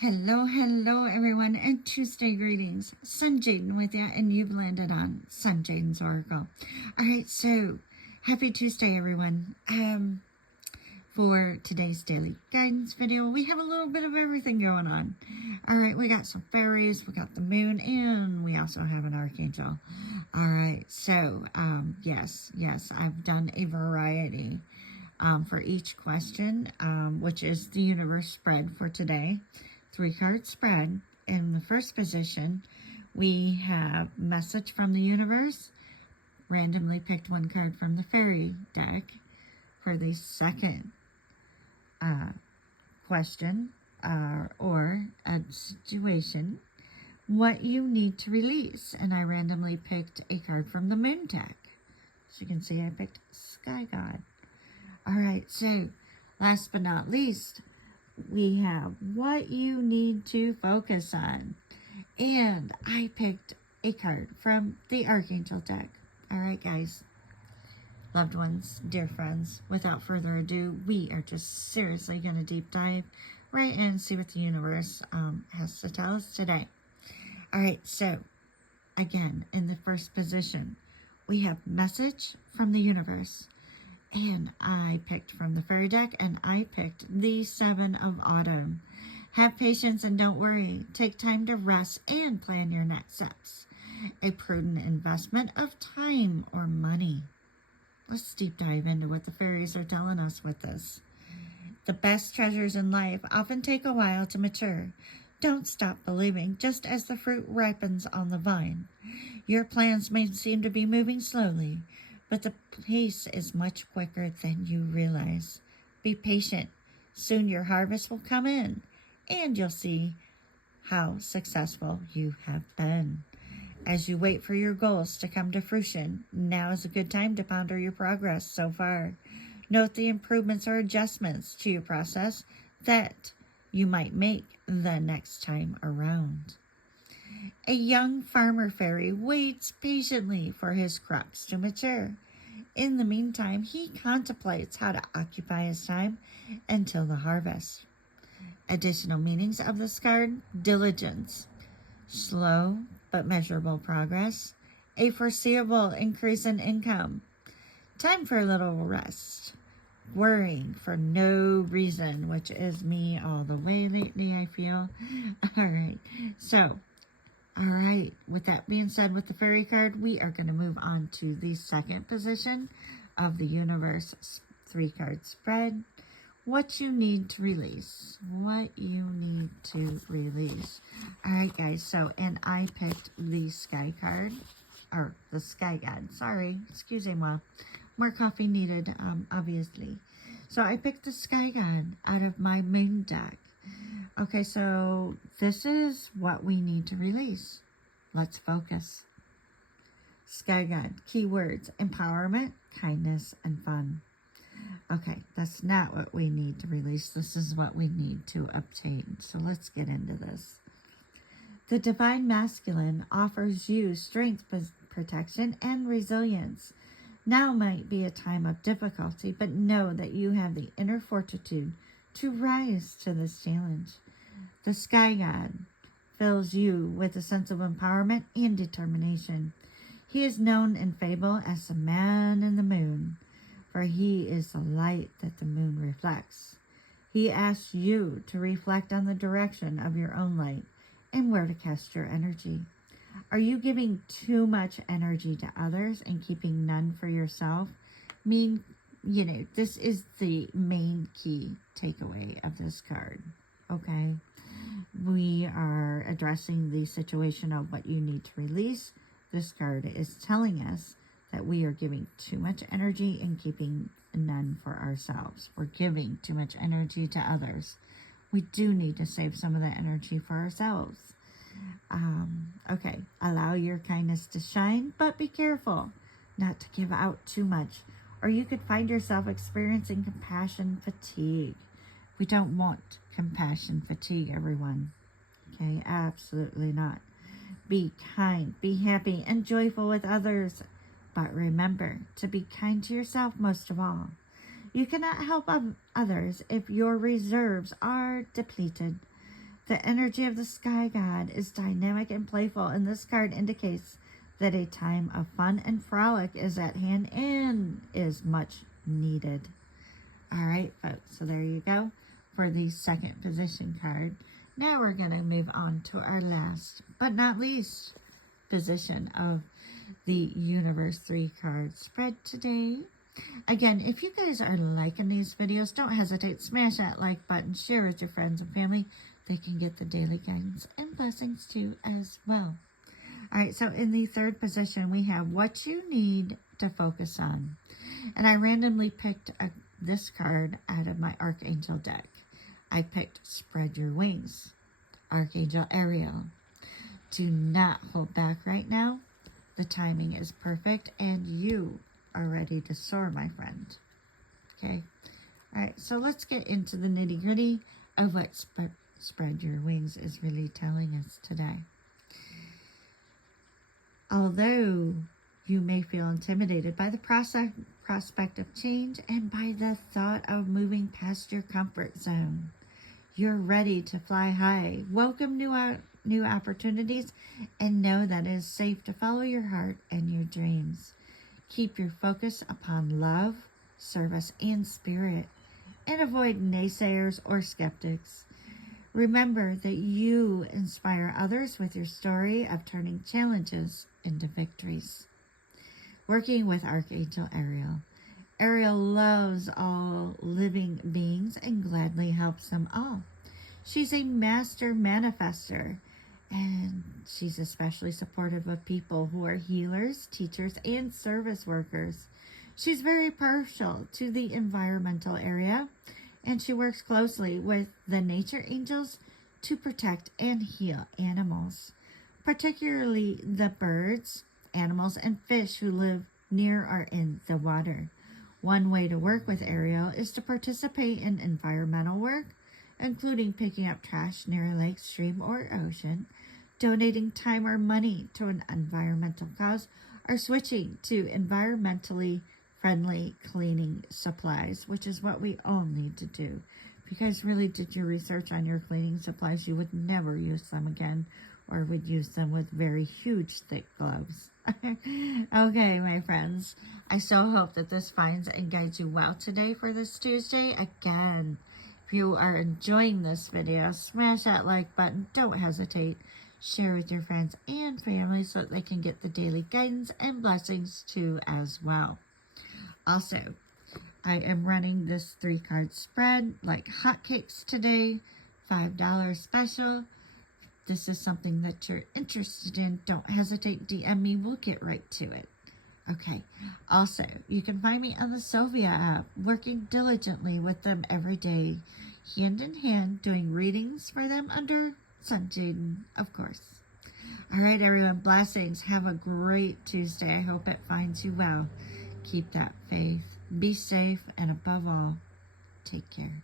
Hello, everyone, and Tuesday greetings. Sun Jaden with you, and you've landed on Sun Jaden's Oracle. All right, so happy Tuesday, everyone. For today's daily guidance video, we have a little bit of everything going on. All right, we got some fairies, we got the moon, and we also have an archangel. All right, so yes, I've done a variety for each question, which is the universe spread for today. 3-card spread. In the first position, we have message from the universe. Randomly picked one card from the fairy deck. For the second question or a situation, what you need to release. And I randomly picked a card from the moon deck. As you can see, I picked Sky God. All right, so last but not least, we have what you need to focus on. And I picked a card from the Archangel deck. All right, guys, loved ones, dear friends, without further ado, we are just seriously going to deep dive right in and see what the universe has to tell us today. All right, so again, in the first position, we have message from the universe. And I picked from the fairy deck, and I picked the 7 of Autumn. Have patience and don't worry. Take time to rest and plan your next steps. A prudent investment of time or money. Let's deep dive into what the fairies are telling us with this. The best treasures in life often take a while to mature. Don't stop believing, just as the fruit ripens on the vine. Your plans may seem to be moving slowly, but the pace is much quicker than you realize. Be patient. Soon your harvest will come in, and you'll see how successful you have been. As you wait for your goals to come to fruition, now is a good time to ponder your progress so far. Note the improvements or adjustments to your process that you might make the next time around. A young farmer fairy waits patiently for his crops to mature. In the meantime, he contemplates how to occupy his time until the harvest. Additional meanings of this card: diligence, slow but measurable progress, a foreseeable increase in income, time for a little rest, worrying for no reason, which is me all the way lately, I feel. All right, so all right, with that being said, with the fairy card, we are going to move on to the second position of the universe 3-card spread. What you need to release. What you need to release. All right, guys, so, and I picked the Sky card, or the Sky God, sorry, excusez-moi. More coffee needed, obviously. So I picked the Sky God out of my moon deck. Okay, so this is what we need to release. Let's focus. Sky God, keywords: empowerment, kindness, and fun. Okay, that's not what we need to release. This is what we need to obtain. So let's get into this. The Divine Masculine offers you strength, protection, and resilience. Now might be a time of difficulty, but know that you have the inner fortitude to rise to this challenge. The Sky God fills you with a sense of empowerment and determination. He is known in fable as the man in the moon, for he is the light that the moon reflects. He asks you to reflect on the direction of your own light and where to cast your energy. Are you giving too much energy to others and keeping none for yourself? This is the main key takeaway of this card, okay? We are addressing the situation of what you need to release. This card is telling us that we are giving too much energy and keeping none for ourselves. We're giving too much energy to others. We do need to save some of that energy for ourselves. Okay, allow your kindness to shine, but be careful not to give out too much, or you could find yourself experiencing compassion fatigue. We don't want compassion fatigue, everyone. Okay, absolutely not. Be kind, be happy, and joyful with others. But remember to be kind to yourself most of all. You cannot help others if your reserves are depleted. The energy of the sky god is dynamic and playful, and this card indicates that a time of fun and frolic is at hand and is much needed. All right, folks, so there you go for the second position card. Now we're going to move on to our last, but not least, position of the Universe 3 card spread today. Again, if you guys are liking these videos, don't hesitate. Smash that like button. Share with your friends and family. They can get the daily guidance and blessings too as well. All right, so in the third position, we have what you need to focus on. And I randomly picked this card out of my Archangel deck. I picked Spread Your Wings, Archangel Ariel. Do not hold back right now. The timing is perfect, and you are ready to soar, my friend. Okay? All right, so let's get into the nitty-gritty of what Spread Your Wings is really telling us today. Although you may feel intimidated by the prospect of change and by the thought of moving past your comfort zone, you're ready to fly high. Welcome new opportunities and know that it is safe to follow your heart and your dreams. Keep your focus upon love, service, and spirit, and avoid naysayers or skeptics. Remember that you inspire others with your story of turning challenges into victories. Working with Archangel Ariel. Ariel loves all living beings and gladly helps them all. She's a master manifester, and she's especially supportive of people who are healers, teachers, and service workers. She's very partial to the environmental area, and she works closely with the nature angels to protect and heal animals, particularly the birds, animals, and fish who live near or in the water. One way to work with Ariel is to participate in environmental work, including picking up trash near a lake, stream, or ocean, donating time or money to an environmental cause, or switching to environmentally friendly cleaning supplies, which is what we all need to do. If you guys really did your research on your cleaning supplies, you would never use them again, or would use them with very huge, thick gloves. Okay, my friends, I so hope that this finds and guides you well today for this Tuesday. Again, if you are enjoying this video, smash that like button. Don't hesitate. Share with your friends and family so that they can get the daily guidance and blessings too as well. Also, I am running this 3-card spread like hotcakes today. $5 special. This is something that you're interested in, don't hesitate, DM me. We'll get right to it. Okay. Also, you can find me on the Sylvia app, working diligently with them every day, hand in hand, doing readings for them under Sun Jaden, of course. All right, everyone, blessings. Have a great Tuesday. I hope it finds you well. Keep that faith. Be safe, and above all, take care.